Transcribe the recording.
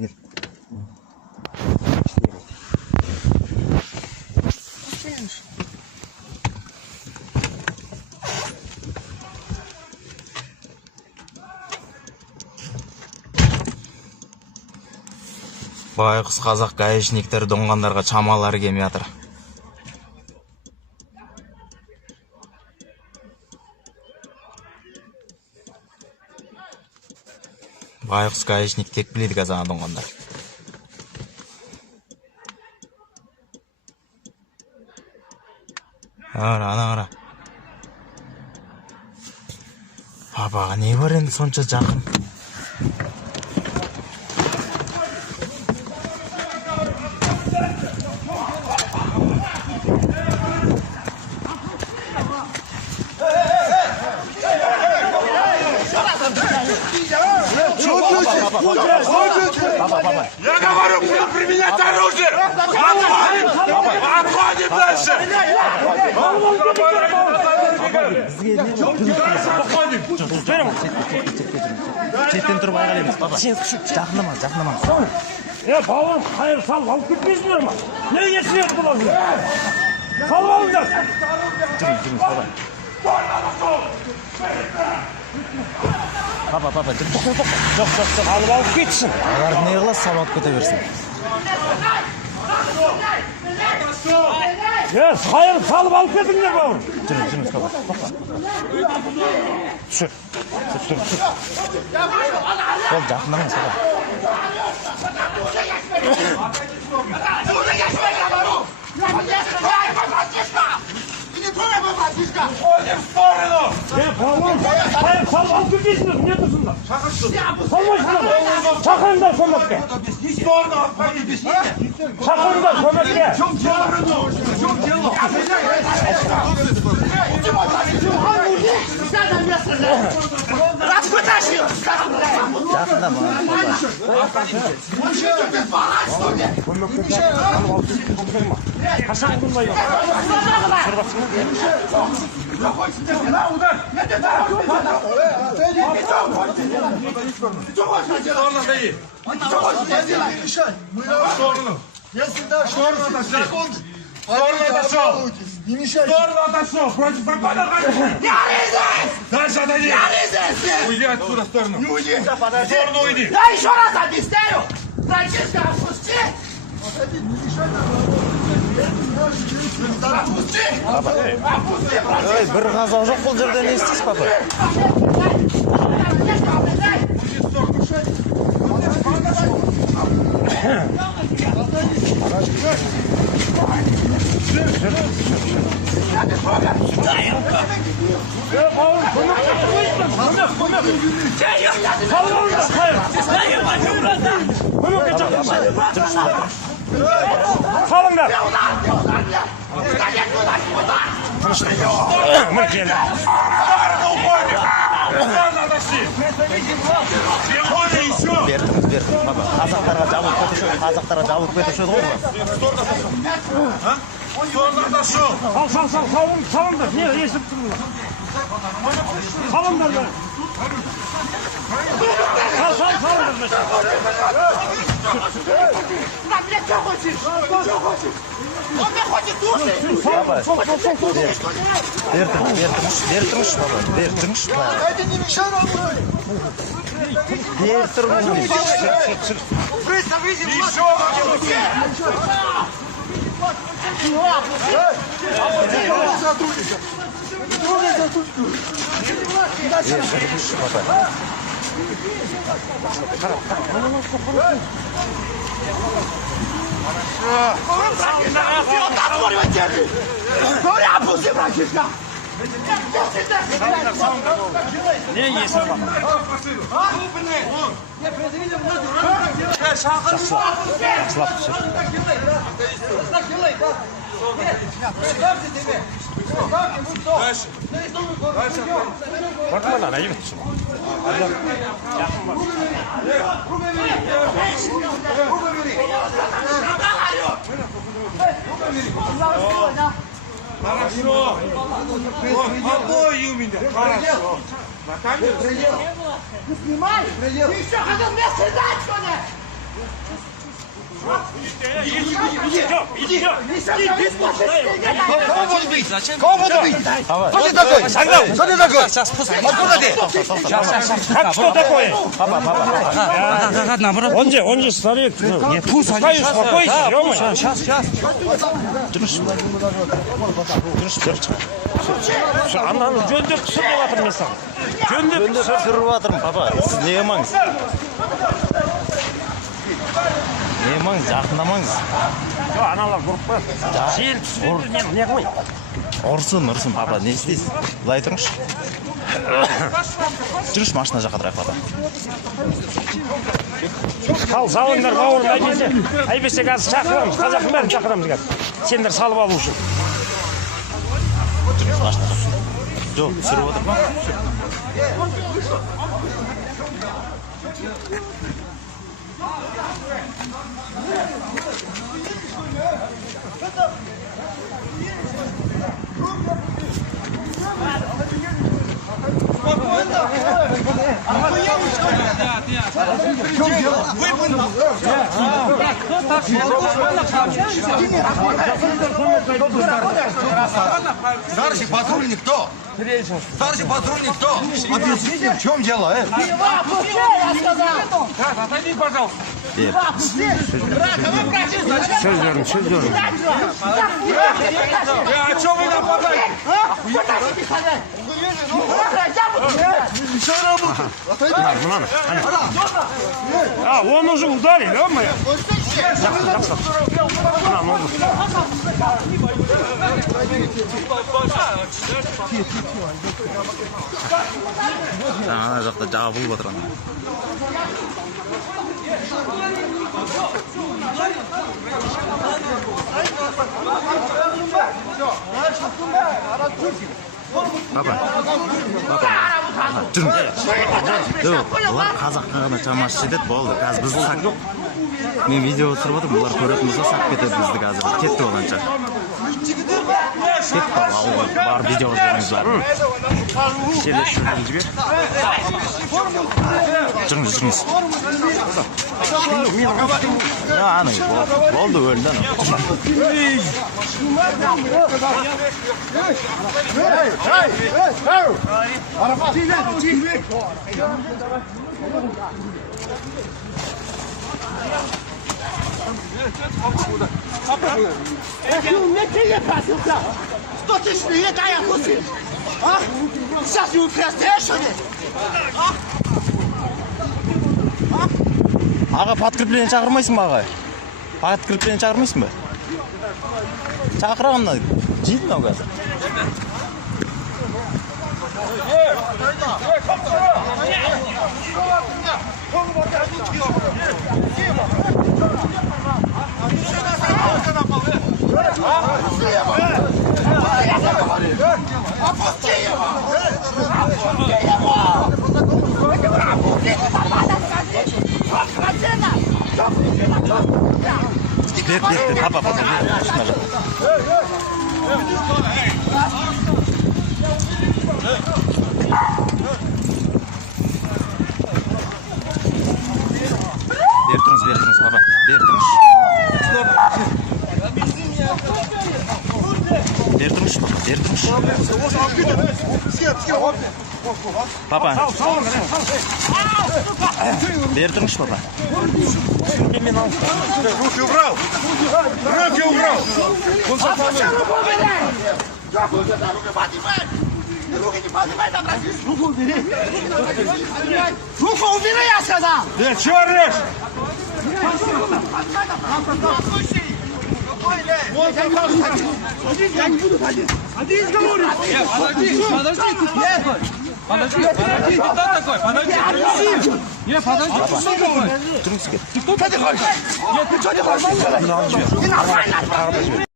gel. Байқұс қазақ гаишниктер доңғандарға чамалары келмей жатыр. Байқұс гаишник тек біледі қазақ доңғандар. Ана қара. Папаға не бар енді сонша жақын? Я говорю, применять оружие! Отходим дальше! Çetten тұрып айғалаймыз, папа. Жақындама. Бауырым, қайыр салып алып кетпейсіңдер ма? Не есінет бұласыңдар? Салып алыңдар! Жүріңіз, папа. Папа, жүріңіз. Жоқ, алып кетсін. Алар не қылас, салып алып кете берсін. Қайыр салып алып кетіңдер, бауырым. Жүріңіз, папа. Түсір. Ол жақындамыз, папа. Уходим в сторону! Бауырым, қайыр салып алып кетпейсіңдер, не тұрсыңдар? Салмайсыңдар. Шақырыңдар көмекке. В сторону отходите! Шақырыңдар көмекке. Сторону отошел! Против попада! Дальше отойди! Уйди отсюда в сторону! Не уйди! В сторону уйди! Я еще раз объясняю! Франциско, отпусти! Отпусти, Франциско! Бір қазақ жоқ бұл жерде не істейсіз, папа? Салыңдар! Бердіңіз, папа. Қазақтарға жабылып кетуші еді ғой. Сторону отошел! Салыңдар, не есіп тұрыңдар? Салыңдар бәрі. Салыңдар. Блядь, что хочешь? Он меня хочет душить! Бертіңіз, папа. Бертіңіз. Это не мешай работать! Бертіңіз. Говори, опусти, братишка! Не есіп бар? Bakma lan, ayıp etsin. Хорошо. Обои у меня. Хорошо. На камеру? Снимай! Ты еще хотел меня свидать, что ли? Кого буду бить? Кого буду бить? Кто ты такой? Кто ты такой? Откуда ты? Как что такое? Он же старик. Пускай успокойся, ё-моё. Сейчас. Ананы жөндеп түсір деп жатырмын мен саған. Жөндеп түсіріп жатырмын, папа. Сіз неғылмаңыз. Неғылмаңыз, жақындамаңыз. Аналар ұрып қояды. Жел түсіріп не қылмай. Ұрсын, папа. Не істейсіз? Былай тұрыңызшы. Жүріш, машина жаққа тұрайық, папа. Ал залыңдар бауырым әйбесе қазір шақырамыз, қазақтың бәрін шақырамыз қазір. Сендер салып алу үшін. Жоқ, түсіріп отыр ма? Старший патрульник кто? Старший патрульник кто? Объясните, в чем дело? Отойди, пожалуйста. Söz diyorum. А что вы нападаете? А, он уже ударил, ё-моё. Ана жақта жабылып отыр. Папа. Жүріңіз. Олар қазаққа ғана чамасы жетеді, болды. Қазір бізді сақ. Мен видео түсіріп отырмын, олар көретін болса сақ кетеді бізді қазір. Кетті оданша. Кетті папа, ауылға бар видео жүріңіз бар. Жүріңіз. Аны, болды өлді ана. Что ты шли, дай я кусить? А? Сейчас не упрестаешь, что ли? Аға, подкрепление шақырмайсың ба, аға? Подкрепление шақырмайсың ба? Шақырағымда жейді мынау қазір. Бет, папа, шына жап. Бердіңіз, папа, бердіңіз. Папа. Бердіңіз, папа. Руки убрал! Руки убрал! Руки не поднимай, обратись! Руку убери! Руку убери, я сказал! Ты чё орешь? Я не буду ходить! Один говорю! Подожди, ты кто такой? Подожди. Нет, подожди, ты что такой? Ты кто ты хочешь? Нет, ты что ты хочешь? Ненормально!